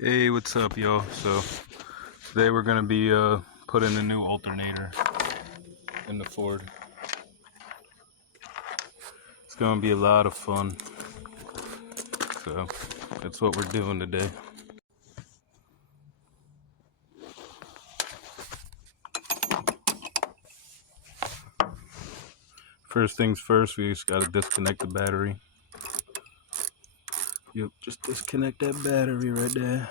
Hey, what's up, yo? So today we're gonna be putting a new alternator in the Ford. It's gonna be a lot of fun. So that's what we're doing today. First things first, we just gotta disconnect the battery. Yep, just disconnect that battery right there.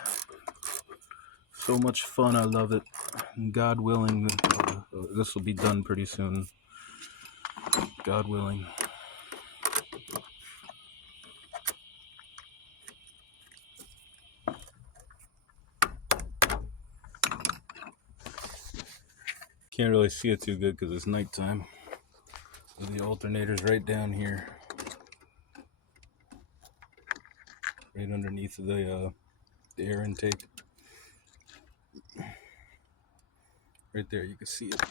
So much fun, I love it. And God willing, this will be done pretty soon. God willing. Can't really see it too good because it's nighttime. So the alternator's right down here, right underneath the air intake. Right there, you can see it.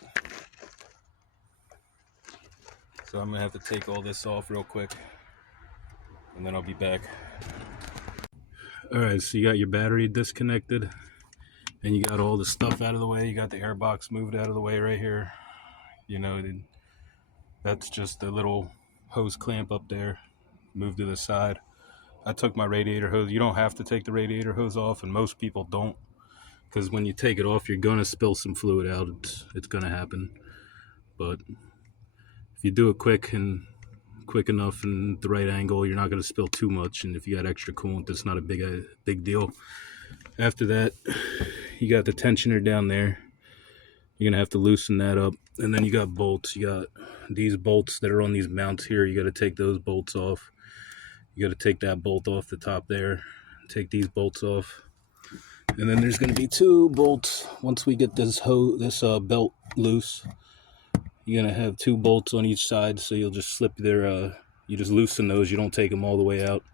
So I'm gonna have to take all this off real quick, and then I'll be back. All right, so you got your battery disconnected, and you got all the stuff out of the way. You got the air box moved out of the way right here. You know, that's just a little hose clamp up there, moved to the side. I took my radiator hose. You don't have to take the radiator hose off, and most people don't, because when you take it off, you're gonna spill some fluid out. It's gonna happen. But if you do it quick enough and the right angle, you're not going to spill too much. And if you got extra coolant, that's not a big deal. After that, you got the tensioner down there. You're going to have to loosen that up. And then you got bolts. You got these bolts that are on these mounts here. You got to take those bolts off. You got to take that bolt off the top there. Take these bolts off. And then there's going to be two bolts. Once we get this belt loose, you're going to have two bolts on each side. So you'll just slip you just loosen those. You don't take them all the way out.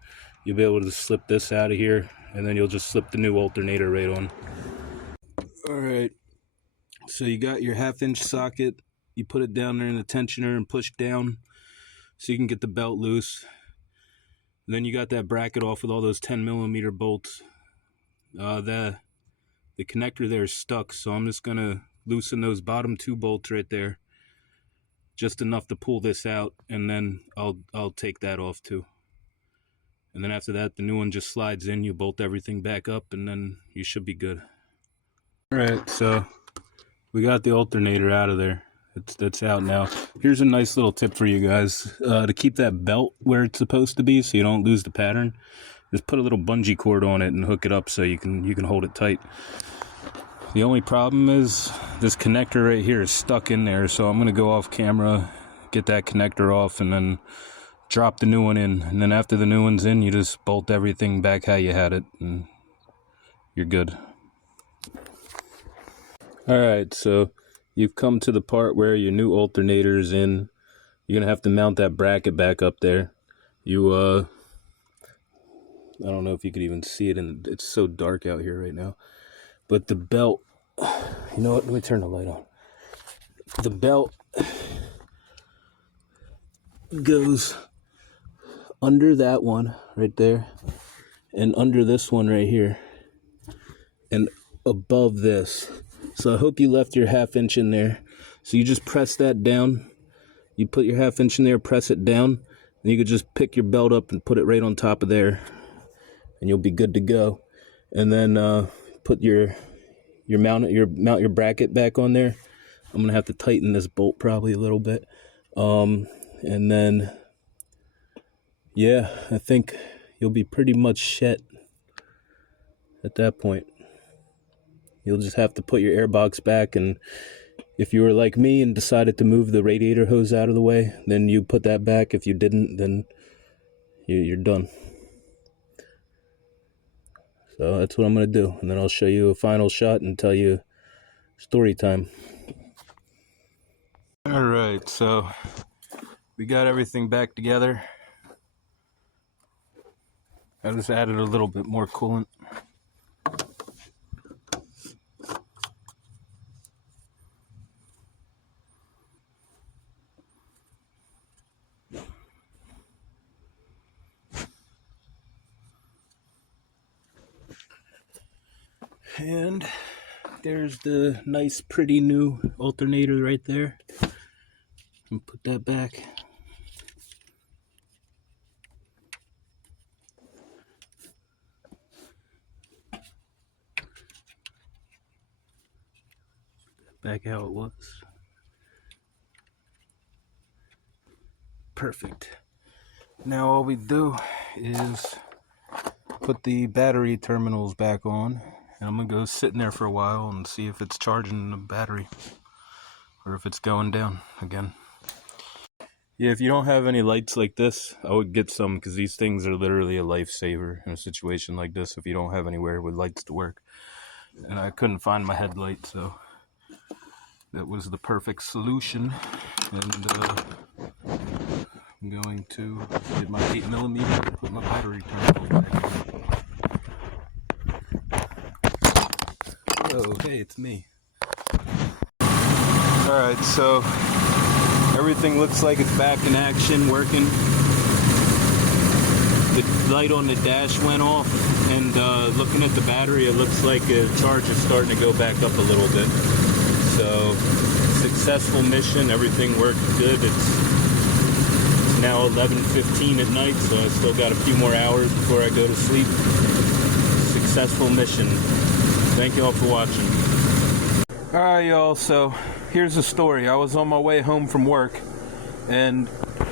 You'll be able to slip this out of here, and then you'll just slip the new alternator right on. All right. So you got your 1/2-inch socket. You put it down there in the tensioner and push down so you can get the belt loose. And then you got that bracket off with all those 10mm bolts. The connector there is stuck, so I'm just gonna loosen those bottom two bolts right there, just enough to pull this out, and then I'll take that off too. And then after that, the new one just slides in. You bolt everything back up, and then you should be good. All right, so we got the alternator out of there. That's out now. Here's a nice little tip for you guys. To keep that belt where it's supposed to be so you don't lose the pattern, just put a little bungee cord on it and hook it up so you can hold it tight. The only problem is this connector right here is stuck in there, so I'm going to go off camera, get that connector off, and then drop the new one in. And then after the new one's in, you just bolt everything back how you had it, and you're good. Alright, so you've come to the part where your new alternator is in. You're going to have to mount that bracket back up there. I don't know if you could even see it, and it's so dark out here right now. But the belt, you know what, let me turn the light on. The belt goes under that one right there, and under this one right here, and above this. So I hope you left your 1/2 inch in there. So you just press that down. You put your 1/2 inch in there, press it down, and you could just pick your belt up and put it right on top of there, and you'll be good to go. And then put mount your bracket back on there. I'm gonna have to tighten this bolt probably a little bit. And then yeah, I think you'll be pretty much set at that point. You'll just have to put your air box back, and if you were like me and decided to move the radiator hose out of the way, then you put that back. If you didn't, then you're done. So that's what I'm going to do, and then I'll show you a final shot and tell you story time. All right, so we got everything back together. I just added a little bit more coolant. And there's the nice, pretty new alternator right there. And put that back. Back how it was. Perfect. Now all we do is put the battery terminals back on, and I'm gonna go sit in there for a while and see if it's charging the battery or if it's going down again. Yeah, if you don't have any lights like this, I would get some, because these things are literally a lifesaver in a situation like this if you don't have anywhere with lights to work. And I couldn't find my headlight, so that was the perfect solution. And I'm going to get my 8mm and put my battery terminals back in. Oh, hey, it's me. Alright, so everything looks like it's back in action, working. The light on the dash went off, and looking at the battery, it looks like the charge is starting to go back up a little bit. So, successful mission, everything worked good. It's now 11:15 at night, so I still got a few more hours before I go to sleep. Successful mission. Thank you all for watching. Alright, y'all, so here's the story. I was on my way home from work, and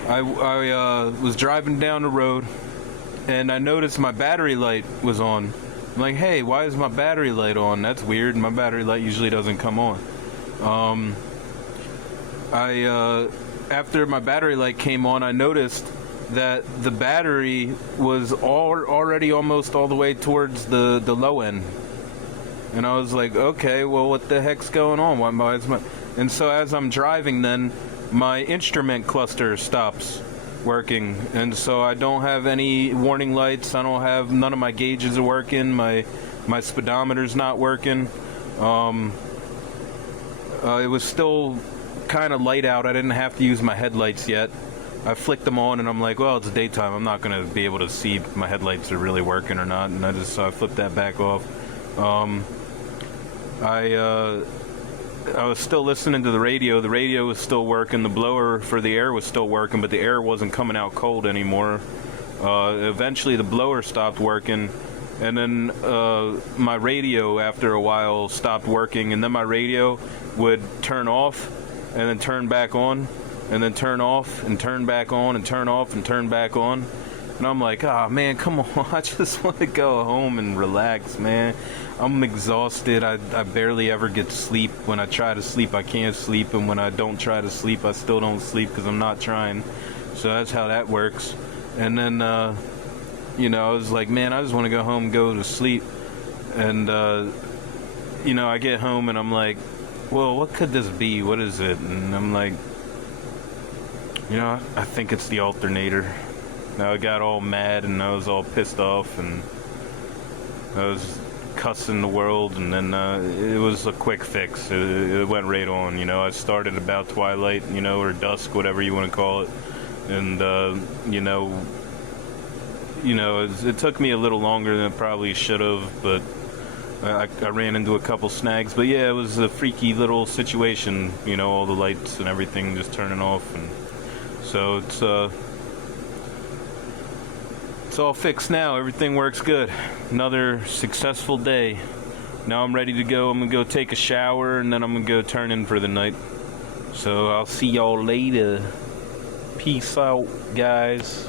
I was driving down the road, and I noticed my battery light was on. I'm like, hey, why is my battery light on? That's weird. My battery light usually doesn't come on. After my battery light came on, I noticed that the battery was already almost all the way towards the low end. And I was like, okay, well, what the heck's going on? Why is my... And so as I'm driving, then my instrument cluster stops working, and so I don't have any warning lights. I don't have... None of my gauges are working. My speedometer's not working. It was still kind of light out. I didn't have to use my headlights yet. I flicked them on, and I'm like, well, it's daytime. I'm not going to be able to see if my headlights are really working or not. And I flipped that back off. I was still listening to the radio. The radio was still working. The blower for the air was still working, but the air wasn't coming out cold anymore. Eventually, the blower stopped working, and then my radio, after a while, stopped working. And then my radio would turn off, and then turn back on, and then turn off, and turn back on, and turn off, and turn back on. And I'm like, oh, man, come on. I just want to go home and relax, man. I'm exhausted. I barely ever get sleep. When I try to sleep, I can't sleep. And when I don't try to sleep, I still don't sleep because I'm not trying. So that's how that works. And then, I was like, man, I just want to go home and go to sleep. And, I get home and I'm like, well, what could this be? What is it? And I'm like, I think it's the alternator. Now I got all mad and I was all pissed off and I was cussing the world, and then it was a quick fix. It went right on. I started about twilight, or dusk, whatever you want to call it, and it took me a little longer than it probably should have, but I ran into a couple snags. But yeah, it was a freaky little situation, all the lights and everything just turning off, and so it's all fixed now. Everything works good. Another successful day. Now I'm ready to go. I'm gonna go take a shower, and then I'm gonna go turn in for the night. So I'll see y'all later. Peace out, guys.